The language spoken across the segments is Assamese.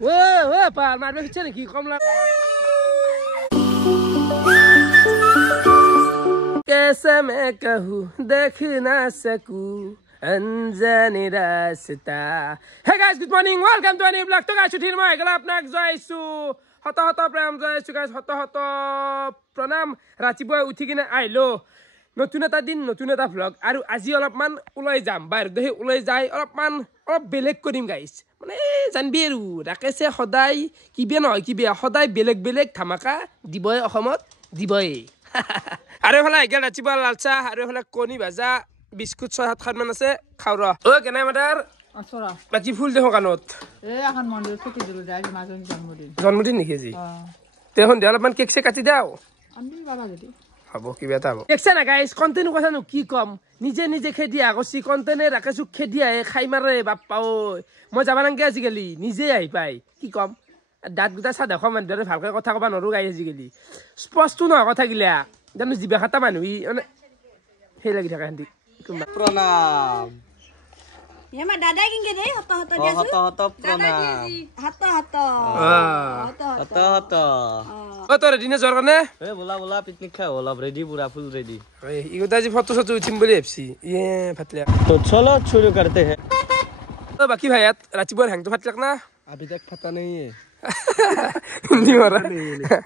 ओ पार मारबे फिरছে নাকি কমলা कैसे मैं कहूँ देख ना सकूं अनजाने रास्ता hey guys good morning welcome to a blog तो गाइस उठिर মই গলা আপোনাক জয়ছো হত হত প্ৰেম জয়ছো গাইস হত হত প্ৰণাম ৰাতিপুৱা উঠি কিনে আইলো নতুন এটা দিন নতুন এটা ব্লগ আৰু আজি অলপমান উলাই যাম বাহিৰ দেহে উলাই যাই অলপমান বেলেগ কৰিম গাইস মানে জানবি আৰু ৰাকেশে সদায় কিবে নহয় কিবে সদায় বেলেগ বেলেগ ধামাকা দিবই অসমত দিবই আরে হলা গেল ৰাতিপুৱা লালচা আৰু হলা কণী ভাজা বিস্কুট 6-7 খান মান আছে খাও ৰ ও কেনে মাদাৰ আছৰা বাকি ফুল দেখো কানত এ এখন মন্দিৰ থেকে দিলো যাই মাজন জন্মদিন নেকি জি তে হন অলপমান কেক সে কাটি দাও আমি বাবা যদি হব কি বেটা হব দেখছ না গাইস কন্টেন্ট কথা নো কি কম নিজে নিজে খেদিয়া আগছি কন্টেন্টে ৰাকেশু খেদিয়া খাই মাৰে বাপ্পা ঐ মই যাবা নাংগে আজিকালি নিজে আহি পাই কি কম দাঁত গুটা চা দেখো মান দৰে ভালকৈ কথা কবা নৰু গাই আজিকালি স্পষ্ট নহয় কথা গিলা জানো জিবা খাতা মানুহ মানে হে লাগি থাকা হেন্দি প্রণাম ইয়ামা দাদা কিংকে দে হত হত দিয়াছো হত হত প্রণাম হত হত হত হত ও তোর দিনে জর কানে এ বলা বলা পিকনিক খাও অলপ রেডি পুরা ফুল রেডি ইগোটা জি ফটো সটো উঠিম বলি এফসি ইয়ে ফাটলা तो चलो शुरू करते हैं तो बाकी भाई रातिपुर हैंग तो फाटलक ना अभी तक पता नहीं है हिंदी हो रहा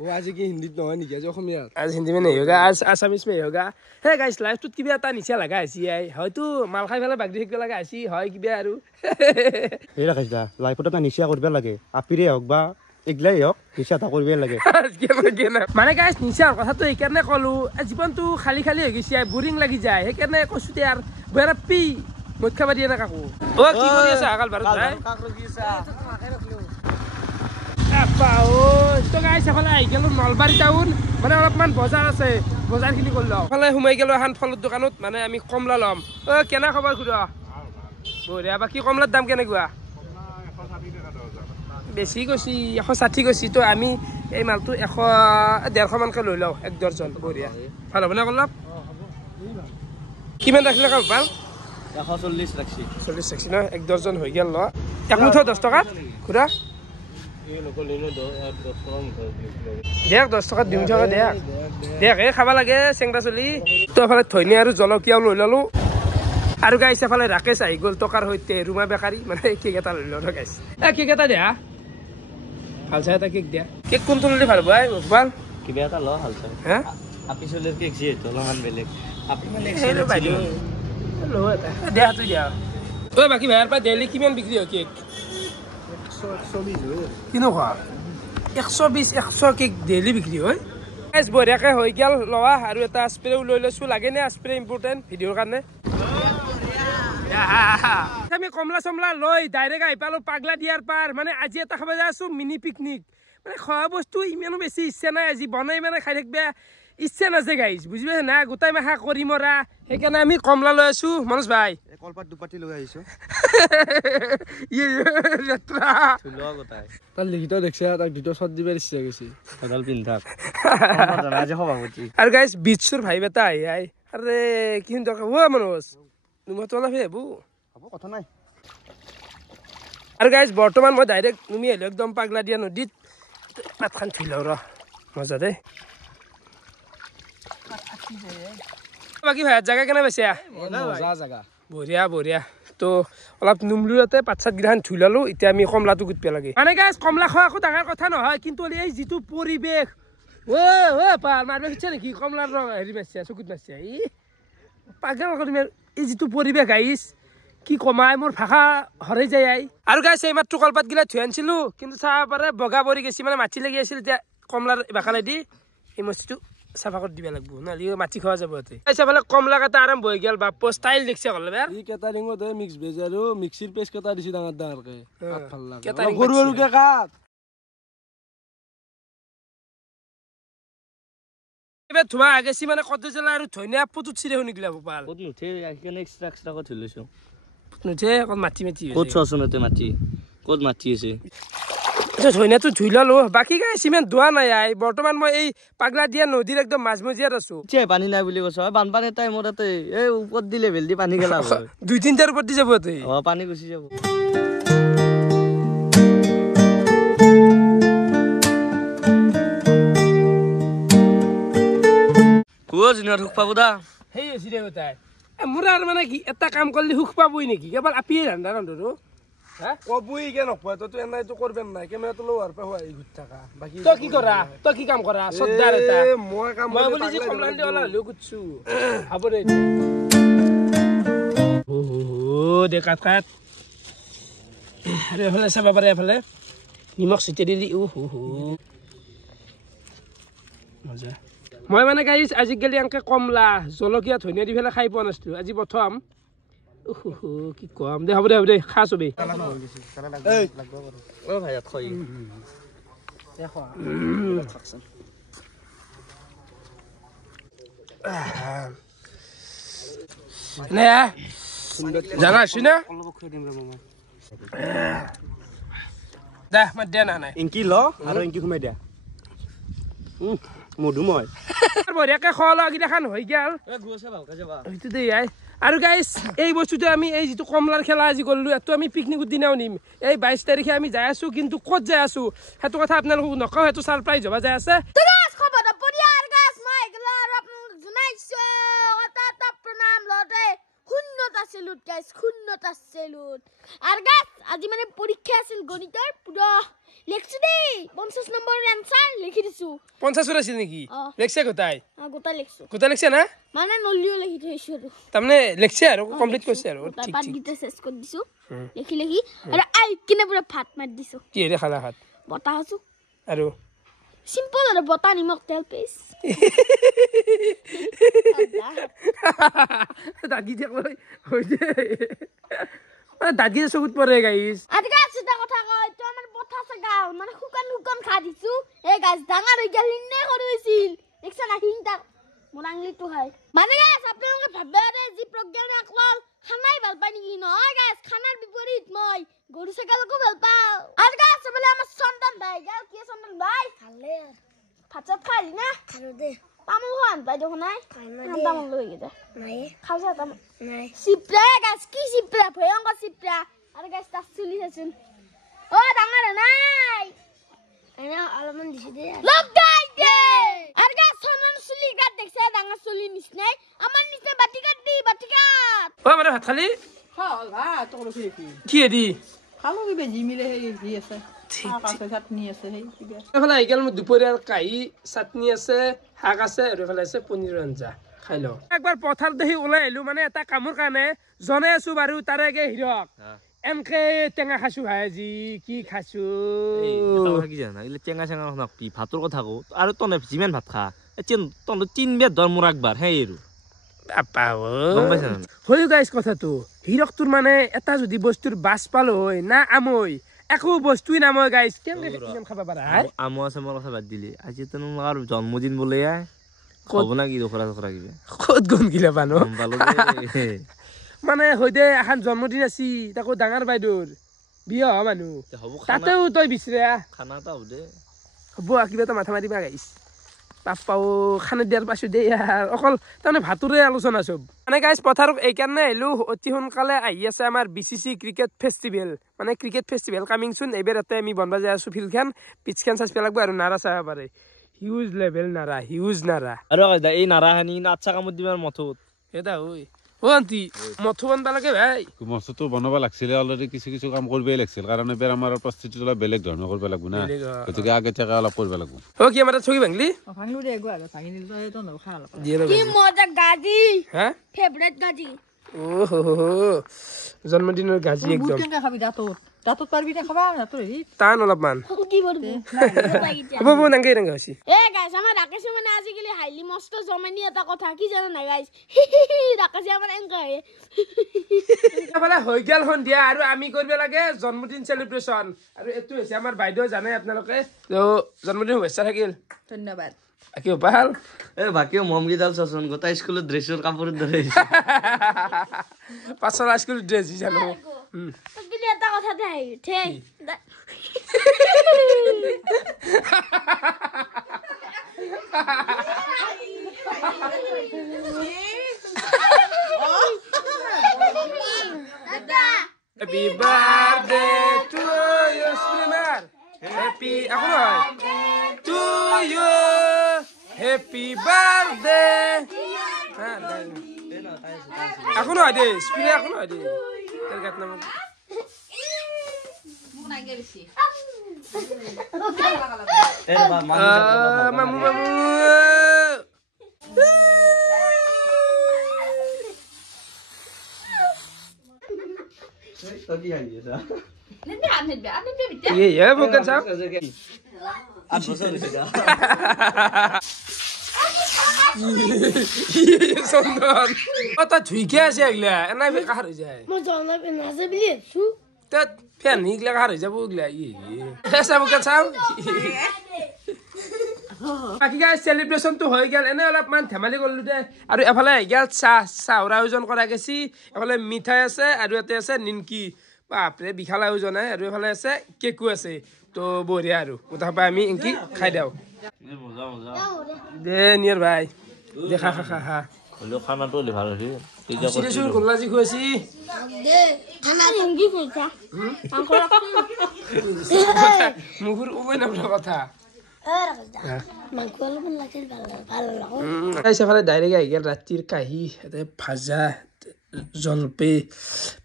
वो आज की हिंदी तो नहीं क्या जो हम यार आज हिंदी में नहीं होगा आज आसामीज में होगा हे गाइस लाइव तो किबे आता निचा लगा आसी হয়তো মাল খাই ফেলা বাগদি থাকিব লাগা আছি হয় কিবে আৰু এই রাখিস দা লাইফত না নিশা করবে লাগে আপিরে হোক বা এগলাই হোক নিশা তা করবে লাগে মানে গাইস নিচাৰ কথাটো এই কাৰণে কলো জীৱনটো খালি খালি হৈ গৈছে বোৰিং লাগি যায় সেই কাৰণে কৈছো ইয়াৰ বৰা পি মত খাবা দিয়া না কাকো ও কি কৰি আছে আকাল বাৰত ভাই কাক ৰকিছা আপাও তো গাইস এফালে আহি গেল নলবাৰী টাউন মানে অলপমান বজাৰ আছে বজাৰখিনি কৰিলো এফালে সোমাই গেলো এখন ফলৰ দোকানত মানে আমি কমলা লম ও কেনা খবৰ খুড় বঢ়িয়া বাকি কমলাৰ দাম কেনেকুৱা বেছি কৈছি 160 কৈছি তো আমি এই মালটো 100-150 মানকে লৈ লও এক দৰ্জন বঢ়িয়া ভাল হ'ব না অলপ কিমান ৰাখিলে কাম ভাল 140 রাখছি 40 রাখছি না এক দর্জন হয়ে গেল এক মুঠো 10 টাকা খুড়া এই লোক লিনো 10 টাকা দেখ 10 টাকা দিম টাকা দেখ দেখ এ খাবা লাগে চেংৰা চলি তো এফালে থৈনি আৰু জলকীয়াও লৈ ললো আৰু গাইছ এফালে ৰাকেশ আহি গ'ল টকাৰ হৈতে ৰুমা বেকাৰী মানে কেক এটা লৈ ললো গাইছ এ কেক এটা দিয়া ভাল চাই এটা কেক দিয়া কেক কোনটো ললি ভাল ভাই মোবাইল কিবা এটা ল হালচা হ্যাঁ আপি চলের কেক জি তো লমান বেলেগ আপি মানে হেলো বাইদেউ হেলো এটা দিয়া তুই দিয়া ও বাকি ভাইৰ পা ডেইলি কিমান বিক্ৰী হয় কেক 120 কিনো খোৱা 120 কেক ডেইলি বিক্ৰী হয় গাইস বঢ়িয়াকে হৈ গেল লৱা আৰু এটা স্প্ৰে লৈ লৈছো লাগে নে স্প্ৰে ইম্পৰ্টেন্ট ভিডিওৰ কাৰণে আমি কমলা সমলা লৈ ডাইৰেক্ট আহি পালো পাগলা দিয়াৰ পাৰ মানে আজি এটা খাব যাই আছো মিনি পিকনিক মানে খোৱা বস্তু ইমানো বেছি ইচ্ছা নাই আজি বনাই মানে খাই থাকবে ইচ্ছা নাছে গাইস বুঝিবে না গোটাই মাখা কৰি মৰা সেইকাৰণে আমি কমলা লৈ আছো মনোজ ভাই কলপাত দুপাটি লগাই আইছো ইয়ে লেত্ৰা চুলো গোটাই তাৰ লিখিত দেখছে তাক দুটো শট দিবাৰ ইচ্ছা গেছে সদাল পিন্ধাক জানা যে হবা হচ্ছে আৰু গাইস বিচুৰ ভাই বেটা আই আৰে কি দৰকাৰ ও মনোজ তুমি তো না ভেবু হ'ব কথা নাই আৰু গাইস বৰ্তমান মই ডাইৰেক্ট তুমি আহিলো একদম পাগলা দিয়া নদীত পাতখান থিলাও ৰ মজা দে বাকি ভাই জায়গা কেনে পাইছে মজা জায়গা বঢ়িয়া বঢ়িয়া তো অলপ নুমলুৰতে পাতছাত গিলাখান ধুই ললো এতিয়া আমি কমলাটো গুটপে লাগে মানে গাইস কমলা খোৱা একো ডাঙৰ কথা নহয় কিন্তু এই যিটো পৰিৱেশ ও পাৰ মাৰবে খুজিছে নেকি কমলাৰ ৰং হেৰি মাৰিছে চকুত মাৰিছে ই পাগল কৰি এই যিটো পৰিৱেশ গাইছ কি কমাই মোৰ ভাষা হৰাই যায় আৰু গাইছ এই মাত্ৰ কলপাত গিলা ধুই আনিছিলো কিন্তু চাহ পাৰে বগা পৰি গৈছে মানে মাটি লাগি আছিল এতিয়া কমলাৰ বাখালে দি এই মস্তিটো চাফা কৰি দিব লাগব নহলে মাটি খোৱা যাব এতে চাফালে কমলা কাটা আৰম্ভ হৈ গেল বাপ ষ্টাইল দেখছে হল বেৰ ই কেটাৰিঙত মিক্স ভেজ আৰু মিক্সিৰ পেষ্ট কেটা দিছি ডাঙৰ ডাঙৰকে কাট ভাল লাগে কেটাৰিং সৰু সৰুকে কাট এবাৰ ধুমা আগেছি মানে কত জলা আৰু ধনিয়া পুতুত চিৰে শুনি গিলা পাল কত নুঠে এখানে এক্সট্রা এক্সট্রা কত হইলছো নুঠে কত মাটি মাটি কত ছছনতে মাটি কত মাটি আছে ধনিয়াটো ধুই ললো বাকি গাইছ ইমান ধোৱা নাই আই বৰ্তমান মই এই পাগলা দিয়া নদীৰ একদম মাজমজিয়াত আছো চে পানী নাই বুলি কৈছ বানপানী টাইমত এই ওপৰত দি লেভেল দি পানী গেলা হয় 2-3টাৰ ওপৰত দি যাব এতে পানী গুচি যাব জুনিয়ৰ সুখ পাব দা সেই হৈছে দে গোটাই মোৰ আৰু মানে কি এটা কাম কৰিলে সুখ পাবই নেকি কেৱল আপিয়ে ৰান্ধা ৰান্ধো হা কবই কে নকয় তই এনাইতো কৰবেন নাই কেমেৰাটো লোৱাৰ পৰা হোৱাই ঘুৰি থাকা বাকি তই কি কৰা তই কি কাম কৰা শ্ৰদ্ধাৰ এটা মই কাম মই বুলি যে কমলান দি ওলা লৈ গুছছো হ'ব দে দে কাট কাট আৰু এফালে চাব পাৰে এফালে নিমখ ছিটিয়াই দি মজা মই মানে গাইছ আজিকালি এনেকৈ কমলা জলকীয়া ধনিয়া দি পেলাই খাই পোৱা নাছিলোঁ আজি প্ৰথম কি কম দে হ'ব দে খা চবেই ভাই থৈ নে জানা আছি না দে মই দিয়া নাই ইংকি ল আৰু ইংকি সোমাই দিয়া মধুময় বঢ়িয়াকৈ খোৱা লোৱা খান হৈ গ'ল সেইটো দেই আই আৰু গাইছ এই বস্তুটো আমি এই যিটো কমলাৰ খেলা আজি কৰিলোঁ এইটো আমি পিকনিকৰ দিনাও নিম এই 22 তাৰিখে আমি যাই আছোঁ কিন্তু ক'ত যাই আছোঁ সেইটো কথা আপোনালোকক নকওঁ সেইটো ছাৰপ্ৰাইজ হ'ব যাই আছে আজি মানে পৰীক্ষা আছিল গণিতৰ পুৰা লেখছো দেই 50 নম্বৰৰ এনসাৰ লিখি দিছো 50 আছিল নেকি লেখছে গোটাই লেখছে না মানে নলিও লিখি থৈছো আৰু তাৰমানে লেখছে আৰু কমপ্লিট কৰিছে আৰু ঠিক পাত গিটা শেষ কৰি দিছো লিখি আৰু আই কিনে পুৰা ভাত মাৰ দিছো কি হে খালা ভাত বতা আছো আৰু সিম্পল আৰু বতা নিমখ তেল পেষ্ট দাগি দিয়া হৈ যায় দাগি চকুত পৰে গাইছ আজিকা চিধা কথা কয় তো আমাৰ পথা সগাল মানে শুকান খা দিছো এই গাছ ডাঙৰ হৈ গেল ইন্নে সৰু হৈছিল দেখছ না হিংটা মোৰ আঙলিটো হয় মানে গাছ আপোনালোকে ভাবে যি প্ৰজ্ঞান আকল খানাই ভাল পাই নেকি নহয় গাছ খানাৰ বিপৰীত মই গৰু ছাগলকো ভাল পাওঁ আৰু গাছ বলে আমাৰ সন্তান ভাই গাল কি সন্তান ভাই খালে ভাত খালি না খালো দে তামোল খান পাই দেখো নাই তামোল লৈ গেছে নাই খাওছা তামোল নাই সিপ্রা গাছ কি সিপ্রা ভয়ঙ্কর সিপ্রা আর গাছ তা চুলি আছেন ও ডাঙর নাই এনা অলপমান দিছে দে লগাই দে আর গাছ সনন চুলি কাট দেখছে ডাঙর চুলি নিছনাই আমার নিছনা বাটি কাট ও মানে ভাত খালি খালা তো কি দি খালো কিবা জিমিলে হেৰি আছে চাটনি আছে এইফালে আহি গেল মোৰ দুপৰীয়াৰ কাহি চাটনি আছে শাক আছে আৰু এইফালে আছে পনীৰৰ আঞ্জা খাই লওঁ একবাৰ পথাৰ দেখি ওলাই আহিলো মানে এটা কামৰ কাৰণে জনাই আছো বাৰু তাৰে হিৰক এনকে টেঙা খাইছো ভাই আজি কি খাইছো কি জানা এইলে টেঙা চেঙা নকপি ভাতৰ কথা কওঁ আৰু তনে যিমান ভাত খা তনে 3 বেদ ধৰ মোৰ একবাৰ সেই আৰু হৈ গাইছ কথাটো হিৰক তোৰ মানে এটা যদি বস্তুৰ বাছ পালো হয় না আমৈ একো বস্তুই নাময় গাইছ কেনেকে নাম খাবা পাৰা আমো আছে মোৰ কথা বাদ দিলি আজি তোমাৰ জন্মদিন বোলে কব না কি দখৰা দখৰা কিবা ক'ত গম গিলা পানো মানে হৈ দে এখন জন্মদিন আছি তাকো ডাঙৰ বাইদেউৰ বিয়া হোৱা মানুহ তাতেও তই বিচাৰা খানা এটা হ'ব দে হ'ব কিবা এটা মাথা মাৰিবা গাইছ পাপাও খানা দিয়াৰ পাছত দে অকল তাৰমানে ভাতৰে আলোচনা চব মানে গাইছ পথাৰত এইকাৰণে আহিলো অতি সোনকালে আহি আছে আমাৰ BCC ক্ৰিকেট ফেষ্টিভেল মানে ক্ৰিকেট ফেষ্টিভেল কামিং চুন এইবাৰ ইয়াতে আমি বনবা যাই আছো ফিল্ডখন পিচখন চাই লাগব আৰু নাৰা চাব পাৰে হিউজ লেভেল নাৰা আৰু এই নাৰাখানি আচ্ছা কামত দিবাৰ মথত এটা ঐ ও আন্টি মথু বনবা লাগে ভাই মথুটো বনাব লাগছিল অলৰেডি কিছু কাম কৰিবই লাগিছিল কাৰণ এবাৰ আমাৰ প্ৰস্তুতি অলপ বেলেগ ধৰণৰ কৰিব লাগিব না গতিকে আগতীয়াকৈ অলপ কৰিব লাগিব ও কি আমাৰ ছবি ভাঙলি ভাঙলো দে গো আৰু ভাঙি নিল তো ন খা অলপ কি মজা গাজি হা ফেভারিট গাজি ওহো জন্মদিনৰ গাজি একদম কেনেকা খাবি দাঁতত পাৰবি না খাবা দাঁতত হেৰি টান অলপমান কি করব হ'ব নাংগে হৈছে এ গাইস আমার রাকেশ মানে আজিকালি হাইলি মস্ত জমানি এটা কথা কি জানা না গাইস রাকেশ আমার এনকা হে বলা হৈ গেল সন্ধিয়া আৰু আমি কৰিব লাগে জন্মদিন সেলিব্ৰেশন আৰু এটো হৈছে আমাৰ বাইদেউ জানে আপোনালোকে তো জন্মদিন শুভেচ্ছা থাকিল ধন্যবাদ কি ভাল এ বাকিও মম গিদাল চচন গোটা স্কুলত ড্ৰেছৰ কাপোৰ ধৰে পাছৰ স্কুল ড্ৰেছ জানো তো গিলি এটা কথা দেই the Happy birthday to you, Slimar. Happy to you. Happy birthday এখন হয় দে স্পিডে এখন হয় দে তোর গাত নাম মামু মামু iya bukan sam sondon kata juige ase egla enai be kahar jay মই জনা নাজে বুলি আছো tet fen igla kahar jabo egla esa bukan sam বাকি গাইজ চেলিব্ৰেশ্যনটো হৈ গেল এনে অলপমান ধেমালি কৰিলো দে আৰু এফালে গেল চাহৰ আয়োজন কৰা গেছি এফালে মিঠাই আছে আৰু ইয়াতে আছে নিমকি বাপৰে বিশাল আয়োজন আৰু এফালে আছে কেকো আছে তো বঢ়িয়া আৰু মুঠাপা আমি ইনকি খাই দিওঁ দে নিয়াৰ ভাই দে খা খা খা খা হলেও খানাটো হ'লে ভাল হৈছে চিৰিচুৰ গোল্লাজি খুৱাইছি দে খানা হিংগি কইছা মাংস মুখৰ উবৈ নপৰা কথা মাংস অলপ লাগে ভাল লাগে এফালে ডাইৰেক্ট আহি গেল ৰাতিৰ কাহি ইয়াতে ভাজা জলপি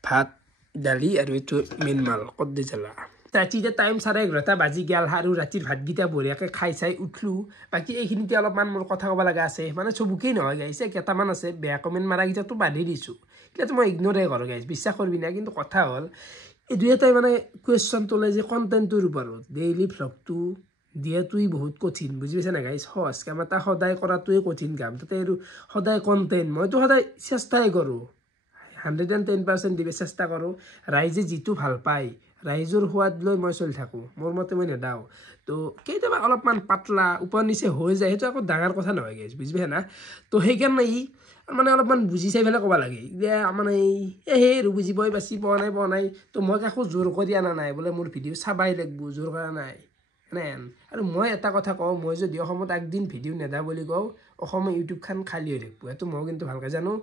ভাত দালি আৰু এইটো মেইন মাল কত দি জ্বালা ৰাতি এতিয়া টাইম 11:30 বাজি গেল আৰু ৰাতিৰ ভাতকেইটা বঢ়িয়াকৈ খাই চাই উঠলো বাকী এইখিনিতে অলপমান মোৰ কথা ক'ব লগা আছে মানে চবুকেই নহয় গাইছে কেইটামান আছে বেয়া কমেণ্ট মাৰাকেইটাতো বান্ধি দিছোঁ এতিয়াতো মই ইগন'ৰে কৰোঁ গাইছ বিশ্বাস কৰিবি না কিন্তু কথা হ'ল এই দুই এটাই মানে কুৱেশ্যন তোলে যে কণ্টেণ্টটোৰ ওপৰত ডেইলি ভ্লগটো দিয়াটোই বহুত কঠিন বুজি পাইছে না গাইছ সহজ কাম এটা সদায় কৰাটোৱে কঠিন কাম তাতে আৰু সদায় কণ্টেণ্ট মইতো সদায় চেষ্টাই কৰোঁ 110% দিবে চেষ্টা কৰোঁ ৰাইজে যিটো ভাল পায় ৰাইজৰ সোৱাদ লৈ মই চলি থাকোঁ মোৰ মতে মই নেদাওঁ তো কেতিয়াবা অলপমান পাতলা ওপৰ নিচে হৈ যায় সেইটো আকৌ ডাঙৰ কথা নহয় গাইছ বুজি পাইছে না তো সেইকাৰণে মানে অলপমান বুজি চাই পেলাই ক'ব লাগে যে মানে সেই আৰু বুজিবই বাচি পোৱা নাই তো মই কাকো জোৰ কৰি অনা নাই বোলে মোৰ ভিডিঅ' চাবাই লাগিব জোৰ কৰা নাই এনে আৰু মই এটা কথা কওঁ মই যদি অসমত একদিন ভিডিঅ' নেদা বুলি কওঁ অসমৰ ইউটিউবখন খালী হৈ থাকিব সেইটো মই কিন্তু ভালকৈ জানো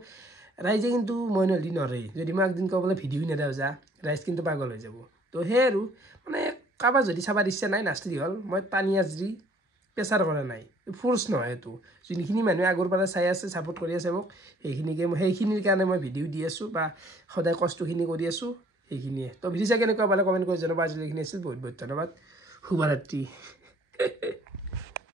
ৰাইজে কিন্তু মই নদী নৰে যদি মই একদিন কওঁ বোলে ভিডিঅ' নেদাওঁ যা ৰাইজ কিন্তু পাগল হৈ যাব তো সেই আৰু মানে কাৰোবাৰ যদি চাবাৰ ইচ্ছা নাই নাচলি হ'ল মই টানি আজৰি প্ৰেছাৰ কৰা নাই ফ'ৰ্চ নহয় এইটো যোনখিনি মানুহে আগৰ পৰা চাই আছে ছাপোৰ্ট কৰি আছে মোক সেইখিনিৰ কাৰণে মই ভিডিঅ' দি আছোঁ বা সদায় কষ্টখিনি কৰি আছোঁ সেইখিনিয়ে তো ভিডিঅ' চাই কেনেকুৱা পালে কমেণ্ট কৰি জনাবা আজিলৈ এইখিনি আছিল বহুত বহুত ধন্যবাদ শুভৰাত্ৰি